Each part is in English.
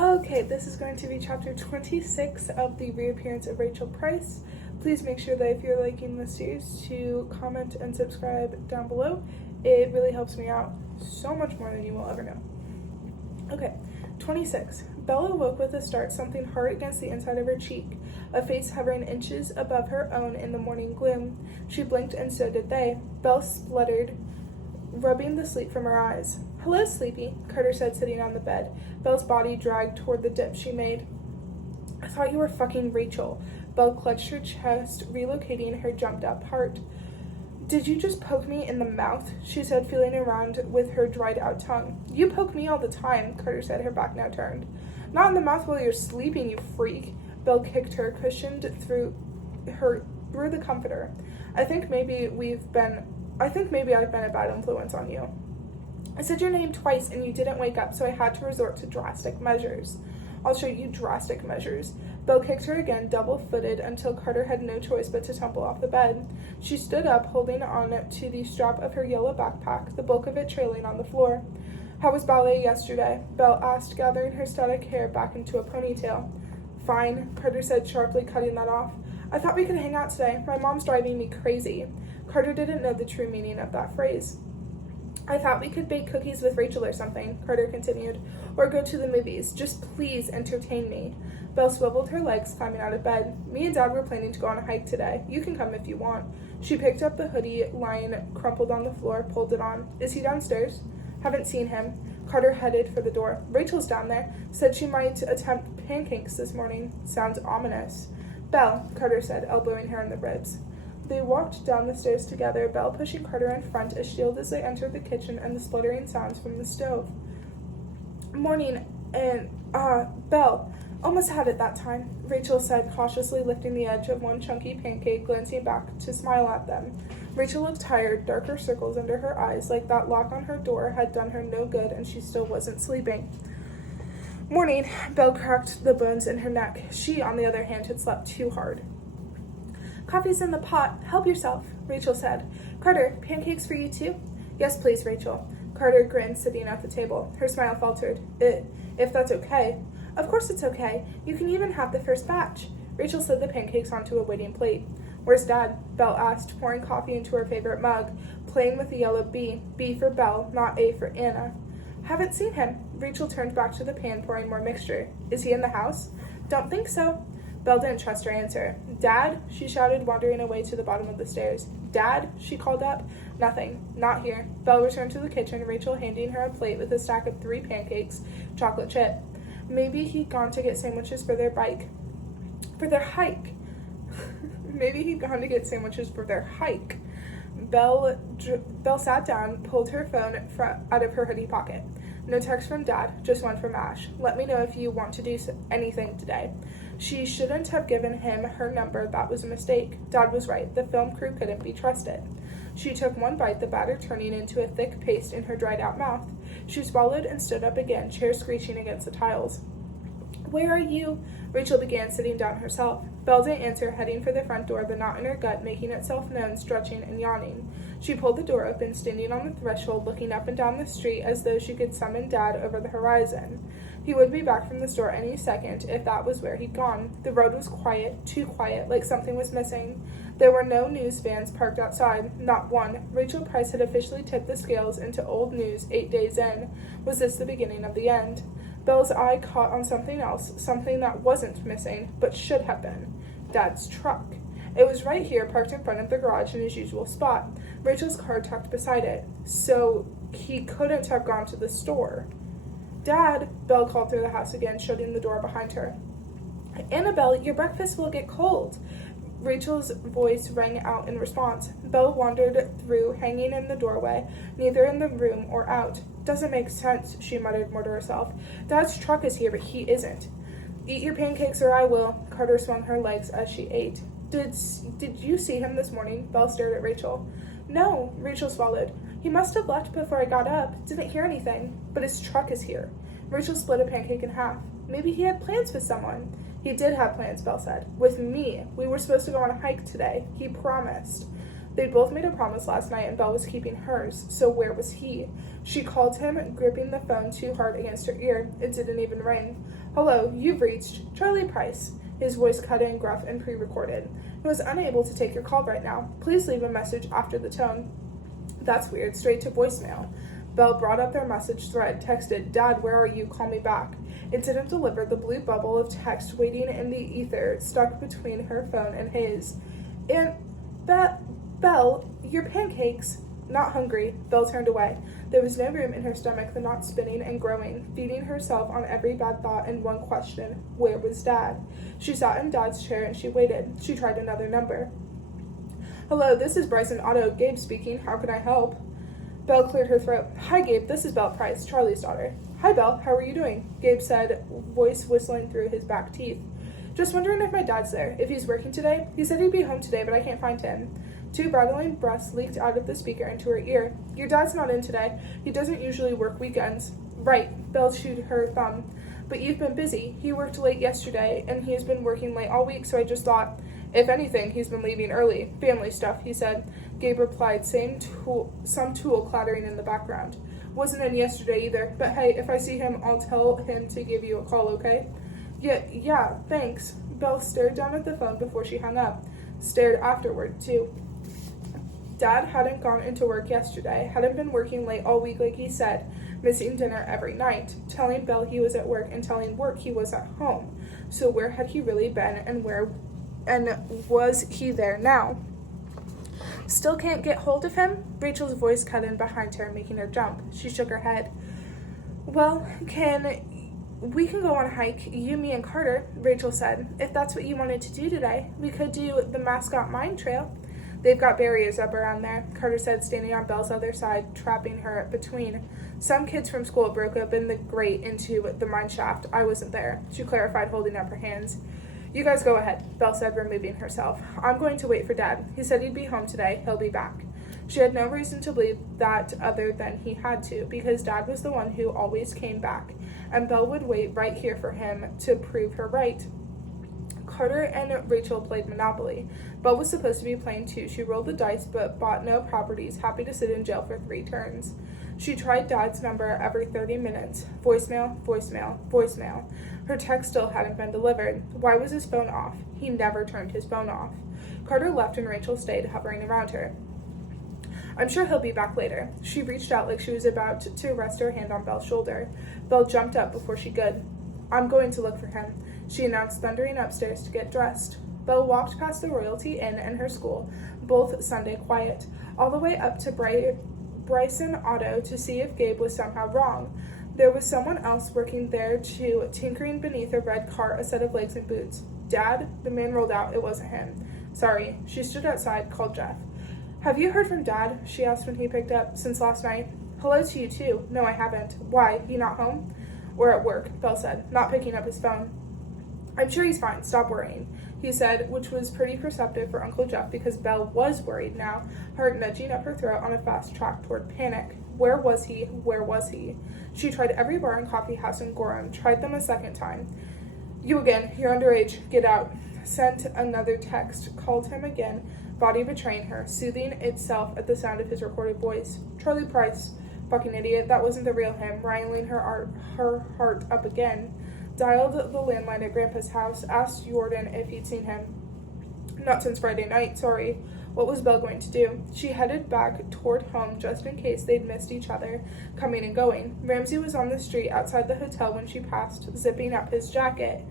Okay, this is going to be chapter 26 of the Reappearance of Rachel Price. Please make sure that if you're liking this series to comment and subscribe down below. It really helps me out so much more than you will ever know. Okay, 26. Bella awoke with a start, something hard against the inside of her cheek, a face hovering inches above her own in the morning gloom. She blinked and so did they. Belle spluttered, rubbing the sleep from her eyes. "Hello, Sleepy," Carter said, sitting on the bed. Belle's body dragged toward the dip she made. "I thought you were fucking Rachel." Belle clutched her chest, relocating her jumped-up heart. "Did you just poke me in the mouth?" she said, feeling around with her dried-out tongue. "You poke me all the time," Carter said, her back now turned. "Not in the mouth while you're sleeping, you freak." Belle kicked her, cushioned through the comforter. I think maybe I've been a bad influence on you. I said your name twice and you didn't wake up, so I had to resort to drastic measures." "I'll show you drastic measures." Belle kicked her again, double-footed, until Carter had no choice but to tumble off the bed. She stood up, holding on to the strap of her yellow backpack, the bulk of it trailing on the floor. "How was ballet yesterday?" Belle asked, gathering her static hair back into a ponytail. "Fine," Carter said, sharply cutting that off. "I thought we could hang out today. My mom's driving me crazy." Carter didn't know the true meaning of that phrase. "I thought we could bake cookies with Rachel or something," Carter continued, "or go to the movies. Just please entertain me." Belle swiveled her legs, climbing out of bed. "Me and Dad were planning to go on a hike today. You can come if you want." She picked up the hoodie lying crumpled on the floor, pulled it on. "Is he downstairs?" "Haven't seen him." Carter headed for the door. "Rachel's down there. Said she might attempt pancakes this morning." "Sounds ominous." "Belle," Carter said, elbowing her in the ribs. They walked down the stairs together, Belle pushing Carter in front, a shield as they entered the kitchen and the spluttering sounds from the stove. "Morning, and, Belle, almost had it that time," Rachel said, cautiously lifting the edge of one chunky pancake, glancing back to smile at them. Rachel looked tired, darker circles under her eyes, like that lock on her door had done her no good and she still wasn't sleeping. "Morning," Belle cracked the bones in her neck. She, on the other hand, had slept too hard. "Coffee's in the pot. Help yourself," Rachel said. "Carter, pancakes for you too?" "Yes, please, Rachel." Carter grinned, sitting at the table. Her smile faltered. If that's okay." "Of course it's okay. You can even have the first batch." Rachel slid the pancakes onto a waiting plate. "Where's Dad?" Belle asked, pouring coffee into her favorite mug, playing with the yellow B. B for Belle, not A for Anna. "Haven't seen him." Rachel turned back to the pan, pouring more mixture. "Is he in the house?" "Don't think so." Belle didn't trust her answer. "Dad?" she shouted, wandering away to the bottom of the stairs. "Dad?" she called up. Nothing. Not here. Belle returned to the kitchen, Rachel handing her a plate with a stack of 3 pancakes, chocolate chip. Maybe he'd gone to get sandwiches for their hike. Maybe he'd gone to get sandwiches for their hike. Belle sat down, pulled her phone out of her hoodie pocket. "No text from Dad, just one from Ash. Let me know if you want to do anything today." She shouldn't have given him her number. That was a mistake. Dad was right. The film crew couldn't be trusted. She took one bite, the batter turning into a thick paste in her dried-out mouth. She swallowed and stood up again, chair screeching against the tiles. "Where are you?" Rachel began, sitting down herself. Belle didn't answer, heading for the front door, the knot in her gut making itself known, stretching and yawning. She pulled the door open, standing on the threshold, looking up and down the street as though she could summon Dad over the horizon. He would be back from the store any second if that was where he'd gone. The road was quiet, too quiet, like something was missing. There were no news vans parked outside, not one. Rachel Price had officially tipped the scales into old news 8 days in. Was this the beginning of the end? Belle's eye caught on something else, something that wasn't missing, but should have been. Dad's truck. It was right here, parked in front of the garage in his usual spot. Rachel's car tucked beside it. So he couldn't have gone to the store. "Dad," Belle called through the house again, shutting the door behind her. "Annabelle, your breakfast will get cold." Rachel's voice rang out in response. Belle wandered through, hanging in the doorway, neither in the room or out. "Doesn't make sense," she muttered more to herself. "Dad's truck is here, but he isn't." "Eat your pancakes or I will." Carter swung her legs as she ate. Did you see him this morning?" Belle stared at Rachel. "No," Rachel swallowed. "He must have left before I got up. Didn't hear anything. But his truck is here." Rachel split a pancake in half. "Maybe he had plans with someone." "He did have plans," Belle said. "With me. We were supposed to go on a hike today. He promised." They'd both made a promise last night, and Belle was keeping hers, so where was he? She called him, gripping the phone too hard against her ear. It didn't even ring. Hello, you've reached Charlie Price. His voice cut in gruff and pre-recorded. He was unable to take your call right now. Please leave a message after the tone. That's weird, straight to voicemail. Belle brought up their message thread, texted, Dad, where are you? Call me back. It didn't deliver the blue bubble of text waiting in the ether stuck between her phone and his. And Belle, your pancakes. Not hungry. Belle turned away. There was no room in her stomach, the knot spinning and growing, feeding herself on every bad thought and one question, where was Dad? She sat in Dad's chair and she waited. She tried another number. Hello, this is Bryson Otto. Gabe speaking. How can I help? Belle cleared her throat. Hi, Gabe. This is Belle Price, Charlie's daughter. Hi, Belle. How are you doing? Gabe said, voice whistling through his back teeth. Just wondering if my dad's there, if he's working today. He said he'd be home today, but I can't find him. Two bridling breaths leaked out of the speaker into her ear. Your dad's not in today. He doesn't usually work weekends. Right, Belle chewed her thumb. But you've been busy. He worked late yesterday, and he has been working late all week, so I just thought, if anything, he's been leaving early. Family stuff, he said. Gabe replied, some tool clattering in the background. Wasn't in yesterday either, but hey, if I see him, I'll tell him to give you a call, okay? Yeah, thanks. Belle stared down at the phone before she hung up. Stared afterward, too. Dad hadn't gone into work yesterday, hadn't been working late all week like he said, missing dinner every night, telling Belle he was at work and telling work he was at home. So where had he really been and was he there now? Still can't get hold of him? Rachel's voice cut in behind her, making her jump. She shook her head. Well, we can go on a hike, you, me, and Carter, Rachel said. If that's what you wanted to do today, we could do the Mascot Mine Trail. They've got barriers up around there, Carter said, standing on Belle's other side, trapping her between. Some kids from school broke up in the grate into the mine shaft. I wasn't there, she clarified, holding up her hands. You guys go ahead, Belle said, removing herself. I'm going to wait for Dad. He said he'd be home today. He'll be back. She had no reason to believe that other than he had to, because Dad was the one who always came back, and Belle would wait right here for him to prove her right. Carter and Rachel played Monopoly. Belle was supposed to be playing too. She rolled the dice but bought no properties, happy to sit in jail for 3 turns. She tried Dad's number every 30 minutes. Voicemail, voicemail, voicemail. Her text still hadn't been delivered. Why was his phone off? He never turned his phone off. Carter left and Rachel stayed, hovering around her. I'm sure he'll be back later. She reached out like she was about to rest her hand on Belle's shoulder. Belle jumped up before she could. I'm going to look for him, she announced, thundering upstairs to get dressed. Belle walked past the Royalty Inn and her school, both Sunday quiet, all the way up to Bryson Auto to see if Gabe was somehow wrong. There was someone else working there too, tinkering beneath a red cart, a set of legs and boots. Dad? The man rolled out. It wasn't him. Sorry. She stood outside, called Jeff. Have you heard from Dad? She asked when he picked up. Since last night? Hello to you too. No, I haven't. Why? He not home? We're at work, Belle said, not picking up his phone. I'm sure he's fine. Stop worrying, he said, which was pretty perceptive for Uncle Jeff because Belle was worried now, heart nudging up her throat on a fast track toward panic. Where was he? Where was he? She tried every bar and coffee house in Gorham, tried them a second time. You again. You're underage. Get out. Sent another text, called him again, body betraying her, soothing itself at the sound of his recorded voice. Charlie Price. Fucking idiot. That wasn't the real him, riling her heart up again. Dialed the landline at Grandpa's house, asked Jordan if he'd seen him. Not since Friday night, sorry. What was Belle going to do? She headed back toward home just in case they'd missed each other, coming and going. Ramsey was on the street outside the hotel when she passed, zipping up his jacket.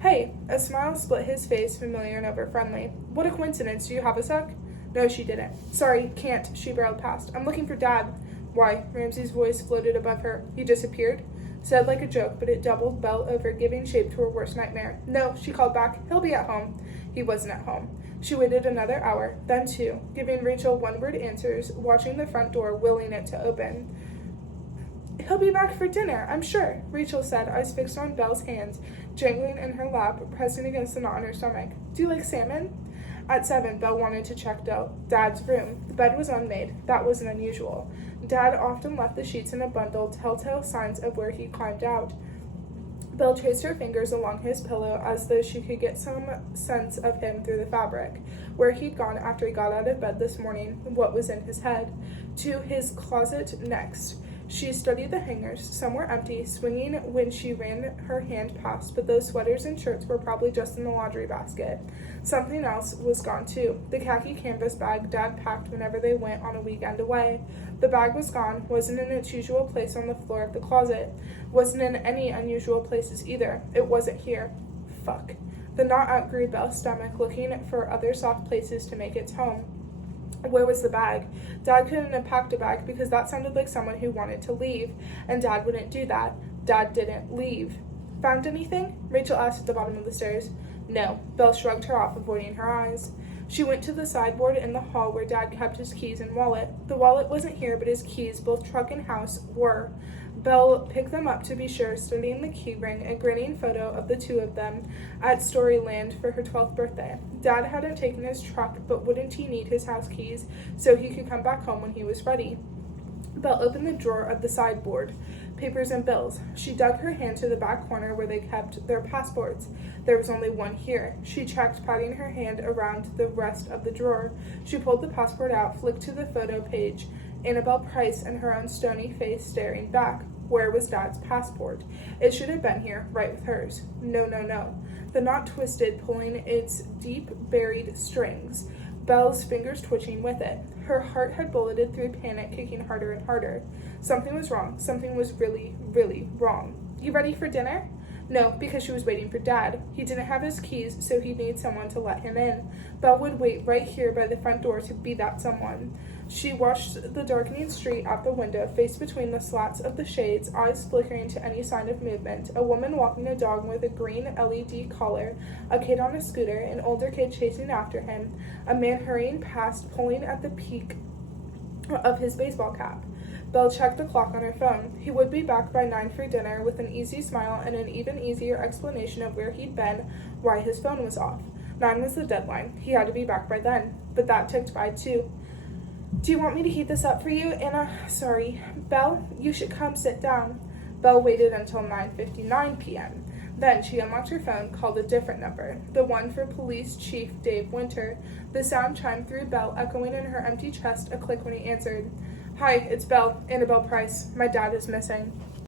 Hey, a smile split his face, familiar and over-friendly. What a coincidence. Do you have a sec? No, she didn't. Sorry, can't. She barreled past. I'm looking for Dad. Why? Ramsey's voice floated above her. He disappeared? Said like a joke, but it doubled Belle over, giving shape to her worst nightmare. No, she called back. He'll be at home. He wasn't at home. She waited another hour, then 2, giving Rachel one-word answers, watching the front door, willing it to open. He'll be back for dinner, I'm sure, Rachel said, eyes fixed on Belle's hands, jangling in her lap, pressing against the knot in her stomach. Do you like salmon? At 7, Belle wanted to check Dad's room. The bed was unmade. That wasn't unusual. Dad often left the sheets in a bundle, telltale signs of where he climbed out. Belle traced her fingers along his pillow as though she could get some sense of him through the fabric, where he'd gone after he got out of bed this morning, what was in his head. To his closet next. She studied the hangers. Some were empty, swinging when she ran her hand past, but those sweaters and shirts were probably just in the laundry basket. Something else was gone too. The khaki canvas bag Dad packed whenever they went on a weekend away. The bag was gone, wasn't in its usual place on the floor of the closet. Wasn't in any unusual places either. It wasn't here. Fuck. The knot outgrew Belle's stomach, looking for other soft places to make its home. Where was the bag? Dad couldn't have packed a bag because that sounded like someone who wanted to leave, and Dad wouldn't do that. Dad didn't leave. Found anything? Rachel asked at the bottom of the stairs. No. Belle shrugged her off, avoiding her eyes. She went to the sideboard in the hall where Dad kept his keys and wallet. The wallet wasn't here, but his keys, both truck and house, were. Belle picked them up to be sure, studying the key ring, a grinning photo of the two of them at Storyland for her 12th birthday. Dad hadn't taken his truck, but wouldn't he need his house keys so he could come back home when he was ready? Belle opened the drawer of the sideboard. Papers and bills. She dug her hand to the back corner where they kept their passports. There was only one here. She checked, patting her hand around the rest of the drawer. She pulled the passport out, flicked to the photo page. Annabelle Price and her own stony face staring back. Where was Dad's passport? It should have been here, right with hers. No, no, no. The knot twisted, pulling its deep buried strings. Belle's fingers twitching with it. Her heart had bulleted through panic, kicking harder and harder. Something was wrong. Something was really, really wrong. You ready for dinner? No, because she was waiting for Dad. He didn't have his keys, so he'd need someone to let him in. Belle would wait right here by the front door to be that someone. She watched the darkening street out the window, face between the slats of the shades, eyes flickering to any sign of movement. A woman walking a dog with a green LED collar, a kid on a scooter, an older kid chasing after him, a man hurrying past, pulling at the peak of his baseball cap. Belle checked the clock on her phone. He would be back by 9 for dinner, with an easy smile and an even easier explanation of where he'd been, why his phone was off. 9 was the deadline. He had to be back by then. But that ticked by too. Do you want me to heat this up for you, Anna? Sorry. Belle, you should come sit down. Belle waited until 9:59 p.m. Then she unlocked her phone, called a different number, the one for Police Chief Dave Winter. The sound chimed through Belle, echoing in her empty chest, a click when he answered. Hi, it's Belle, Annabelle Price. My dad is missing.